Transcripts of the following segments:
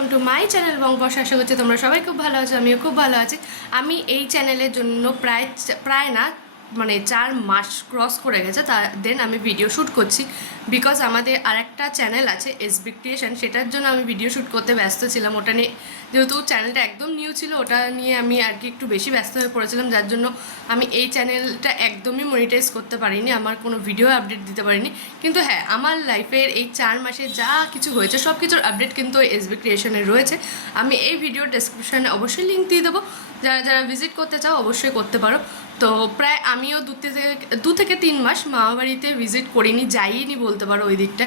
Welcome to my channel Bangabarsha আশা করছি তোমরা সবাই খুব ভালো আছো, আমিও খুব ভালো আছি। আমি এই চ্যানেলের জন্য প্রায় প্রায় না মানে চার মাস ক্রস করে গেছে, তা দেন আমি ভিডিও শ্যুট করছি। বিকজ আমাদের আরেকটা চ্যানেল আছে এসবি ক্রিয়েশন সেটার জন্য আমি ভিডিও শ্যুট করতে ব্যস্ত ছিলাম। ওটা নিয়ে যেহেতু চ্যানেলটা একদম নিউ ছিল, ওটা নিয়ে আমি আর কি একটু বেশি ব্যস্ত হয়ে পড়েছিলাম, যার জন্য আমি এই চ্যানেলটা একদমই মনিটাইজ করতে পারিনি, আমার কোনো ভিডিও আপডেট দিতে পারিনি। কিন্তু হ্যাঁ আমার লাইফের এই চার মাসে যা কিছু হয়েছে, সব কিছুর আপডেট কিন্তু এসবি ক্রিয়েশনে রয়েছে। আমি এই ভিডিও ডেসক্রিপশানে অবশ্যই লিঙ্ক দিয়ে দেবো। যারা যারা ভিজিট করতে চাও, অবশ্যই করতে পারো। তো প্রায় আমিও দু থেকে দু থেকে তিন মাস মামাবাড়িতে ভিজিট করিনি যাইনি বলতে পারো ওই দিকটা।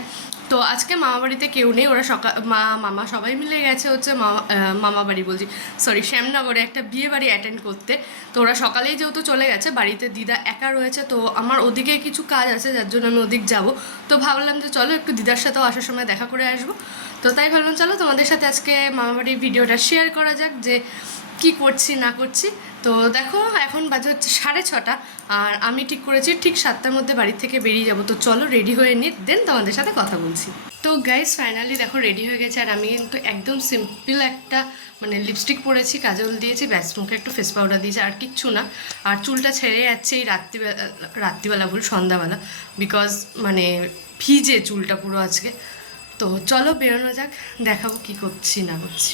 তো আজকে মামাবাড়িতে কেউ নেই ওরা সকাল মা মামা সবাই মিলে গেছে হচ্ছে মামা আহ, মামাবাড়ি বলছি সরি শ্যামনগরে একটা বিয়ে বাড়ি অ্যাটেন্ড করতে। তো ওরা সকালেই যেহেতু চলে গেছে বাড়িতে দিদা একা রয়েছে তো আমার ওদিকে কিছু কাজ আছে যার জন্য আমি ওদিক যাব। তো ভাবলাম যে চলো একটু দিদার সাথেও আসার সময় দেখা করে আসব। তো তাই ভাবলাম চলো তোমাদের সাথে আজকে মামাবাড়ির ভিডিওটা শেয়ার করা যাক যে কি করছি না করছি। তো দেখো, এখন বাজে হচ্ছে সাড়ে ছটা, আর আমি ঠিক করেছি ঠিক সাতটার মধ্যে বাড়ি থেকে বেরিয়ে যাব। তো চলো রেডি হয়ে নি দেন তোমাদের সাথে কথা বলছি। তো গাইজ ফাইনালি দেখো রেডি হয়ে গেছে, আর আমি কিন্তু একদম সিম্পল একটা মানে লিপস্টিক পরেছি, কাজল দিয়েছি, ব্যাস, মুখে একটু ফেস পাউডার দিয়েছি, আর কিচ্ছু না। আর চুলটা ছেড়ে যাচ্ছে এই রাত্রিবেলা রাত্রিবেলা ভুল সন্ধ্যাবেলা বিকজ মানে ভিজে চুলটা পুরো আজকে। তো চলো বেরোনো যাক, দেখাবো কি করছি না করছি।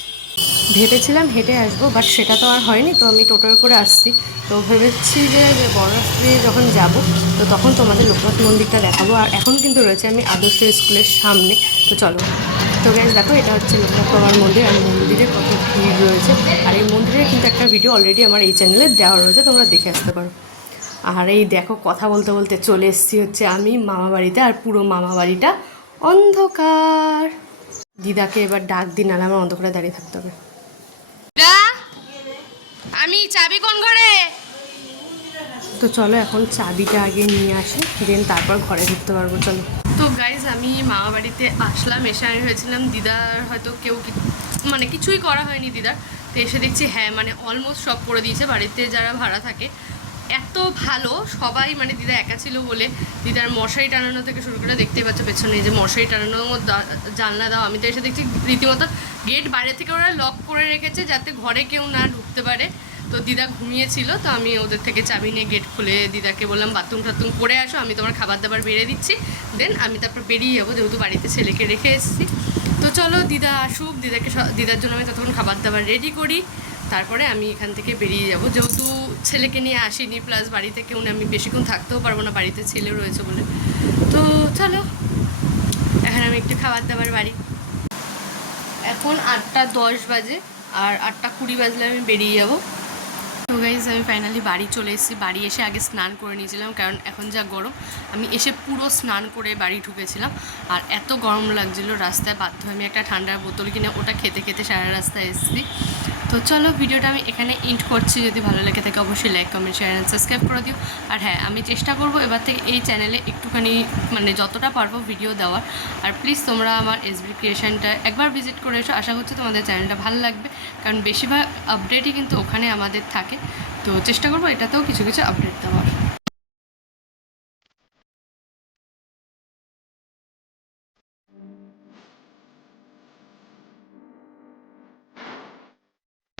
ভেবেছিলাম হেঁটে আসব বাট সেটা তো আর হয়নি, তো আমি টোটোয় করে আসছি। তো ভেবেছি যে বনরাত্রি যখন যাব, তো তখন তোমাদের লোকনাথ মন্দিরটা দেখাবো। আর এখন কিন্তু রয়েছে আমি আদর্শ স্কুলের সামনে। তো চলো। তো গ্যাস দেখো, এটা হচ্ছে লোকনাথ বাবার মন্দির আর মন্দিরে কত ভিড় রয়েছে। আর এই মন্দিরের কিন্তু একটা ভিডিও অলরেডি আমার এই চ্যানেলে দেওয়া রয়েছে, তোমরা দেখে আসতে পারো। আর এই দেখো, কথা বলতে বলতে চলে এসেছি হচ্ছে আমি মামা বাড়িতে আর পুরো মামা বাড়িটা অন্ধকার। দিদাকে এবার ডাক দিন আর আমার অন্ধকারে দাঁড়িয়ে থাকতে হবে। আমি চাবি কোন ঘরে? তো চলো এখন চাবিটা আগে নিয়ে আসি দেন তারপর ঘরে ঢুকতে পারব চলো। তো গাইজ আমি মামা বাড়িতে আসলাম এসে আমি হয়েছিলাম দিদার হয়তো কেউ মানে কিছুই করা হয়নি দিদার। তো এসে দেখছি হ্যাঁ মানে অলমোস্ট সব করে দিয়েছে বাড়িতে যারা ভাড়া থাকে এত ভালো, সবাই মানে দিদা একা ছিল বলে দিদার মশারি টানানো থেকে শুরু করে দেখতেই পাচ্ছ পেছনে যে মশারি টানানো জানলা দাও, আমি তো এসে দেখছি রীতিমতো গেট বাইরে থেকে ওরা লক করে রেখেছে যাতে ঘরে কেউ না ঢুকতে পারে। তো দিদা ঘুমিয়েছিল, তো আমি ওদের থেকে চাবি নিয়ে গেট খুলে দিদাকে বললাম, বাথরুম টাথরুম করে আসো, আমি তোমার খাবার দাবার বেড়ে দিচ্ছি। দেন আমি তারপর বেরিয়ে যাব, যেহেতু বাড়িতে ছেলেকে রেখে এসেছি। তো চলো দিদা আসুক, দিদাকে দিদার জন্য আমি ততক্ষণ খাবার দাবার রেডি করি। তারপরে আমি এখান থেকে বেরিয়ে যাব। যেহেতু ছেলেকে নিয়ে আসিনি প্লাস বাড়িতে কেউ নেই, আমি বেশিক্ষণ থাকতেও পারব না বাড়িতে ছেলে রয়েছে বলে। তো চলো এখন আমি একটু খাবার দাবার বাড়ি। এখন আটটা দশ বাজে আর আটটা কুড়ি বাজলে আমি বেরিয়ে যাব। গাইজ আমি ফাইনালি বাড়ি চলে এসেছি। বাড়ি এসে আগে স্নান করে নিয়েছিলাম কারণ এখন যা গরম আমি এসে পুরো স্নান করে বাড়ি ঢুকেছিলাম। আর এত গরম লাগছিল রাস্তায় বাধ্য আমি একটা ঠান্ডার বোতল কিনে ওটা খেতে খেতে সারা রাস্তায় এসেছি। তো চলো ভিডিওটা আমি এখানে ইন্ট করছি। যদি ভালো লেগে থাকে অবশ্যই like comment share and subscribe করে দিও। আর হ্যাঁ আমি চেষ্টা করব এবার থেকে এই চ্যানেলে একটুখানি মানে যতটা পারব ভিডিও দেওয়ার। আর প্লিজ তোমরা আমার এসবি ক্রিয়েশনটা একবার ভিজিট করে এসো। আশা করছি তোমাদের চ্যানেলটা ভালো লাগবে। কারণ বেশিরভাগ আপডেটই কিন্তু ওখানে আমাদের থাকে। তো চেষ্টা করব এটাতেও কিছু কিছু আপডেট দেওয়ার।